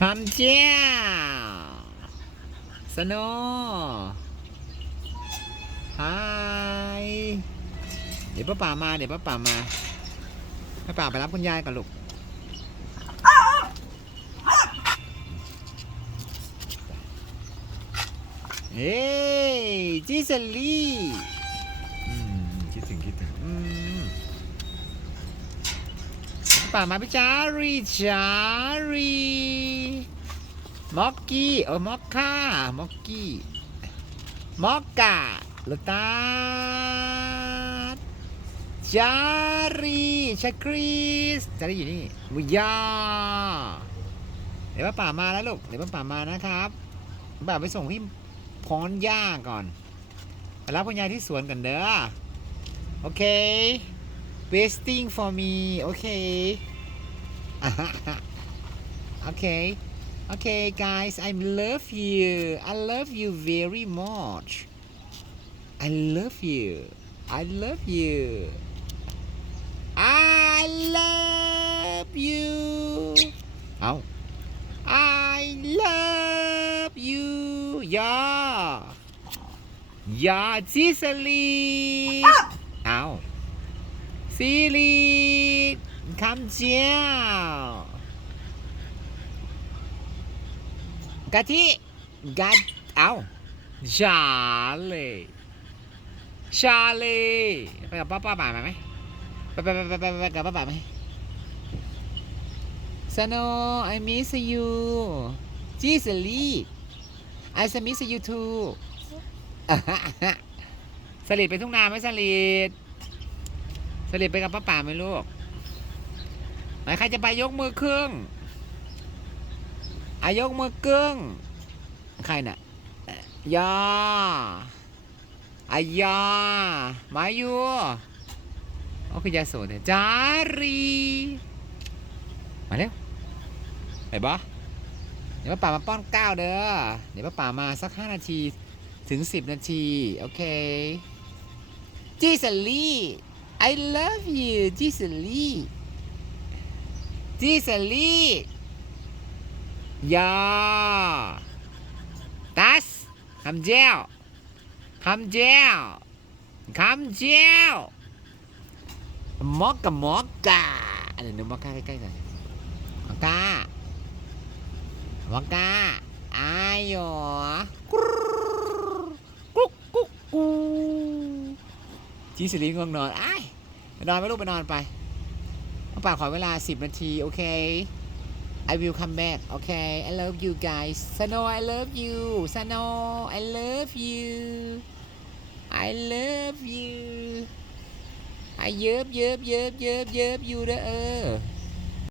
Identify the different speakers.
Speaker 1: คำเจ้าสโนฮายเดี๋ยวป้าป่ามา เดี๋ยวป้าป่ามาป้าป่าไปรับคุณยายก่อนลูกเฮ้ยจิสลี่อืมคิดถึงคิดถึงอืม ป้ามาพี่จารีจารีมอกกี้เออมอกค่ามอกกี้มอกกาลูกตาจารีชาคริสจารีอยู่นี่วิยาเดี๋ยวป่ามาแล้วลูกเดี๋ยวป่ามานะครับป้าป่าไปส่งพี่พรย่าก่อนไปรับคุณยายที่สวนกันเด้อโอเค waiting for me โอเคโอเคโอเค guys I love you I love you very much I love you I love you I love you เอา I love you ย่าย่าซิสลีเอา ซิลีคำเจ้ากะทิกะเอาชาเลชาเลไปกับป้าป้าป่ามาไหมไปไปไปไปไปไปกับป้าป่าไหม Sano, I miss you. Gisely, I miss you too. สลิดไปทุ่งนาไหมสลิด สลิดไปกับป้าป่าไหมลูกไหนใครจะไปยกมือครึ่งอายกมือครึ่งใครน่ะยาอายามาอยู่โอ้คือยาโสดเนี่ยจารีมาเร็วไปบอเดี๋ยวป้าป่ามาป้อนก้าวเด้อเดี๋ยวป้าป่ามาสักห้านาทีถึงสิบนาที โอเคจิสลี่ I love you จิสลี่จิสลี่ยาตัสคำเจ้าคำเจ้าคำเจ้ามอกกับมอกกาเดี๋ยวนึกมอกกาใกล้ๆกันมากามากาอายหยอกรุ๊กรุ๊กกุ๊กกูจีสิริง่วงนอนอ้า ไปนอนไปลูกไปนอนไปป้าป่าขอเวลา 10 นาที โอเค I will come back โอเค I love you guys Sano I love you Sano I love you I love you I เยิบเยิบเยิบเยิบเยิบอยู่เด้อเออ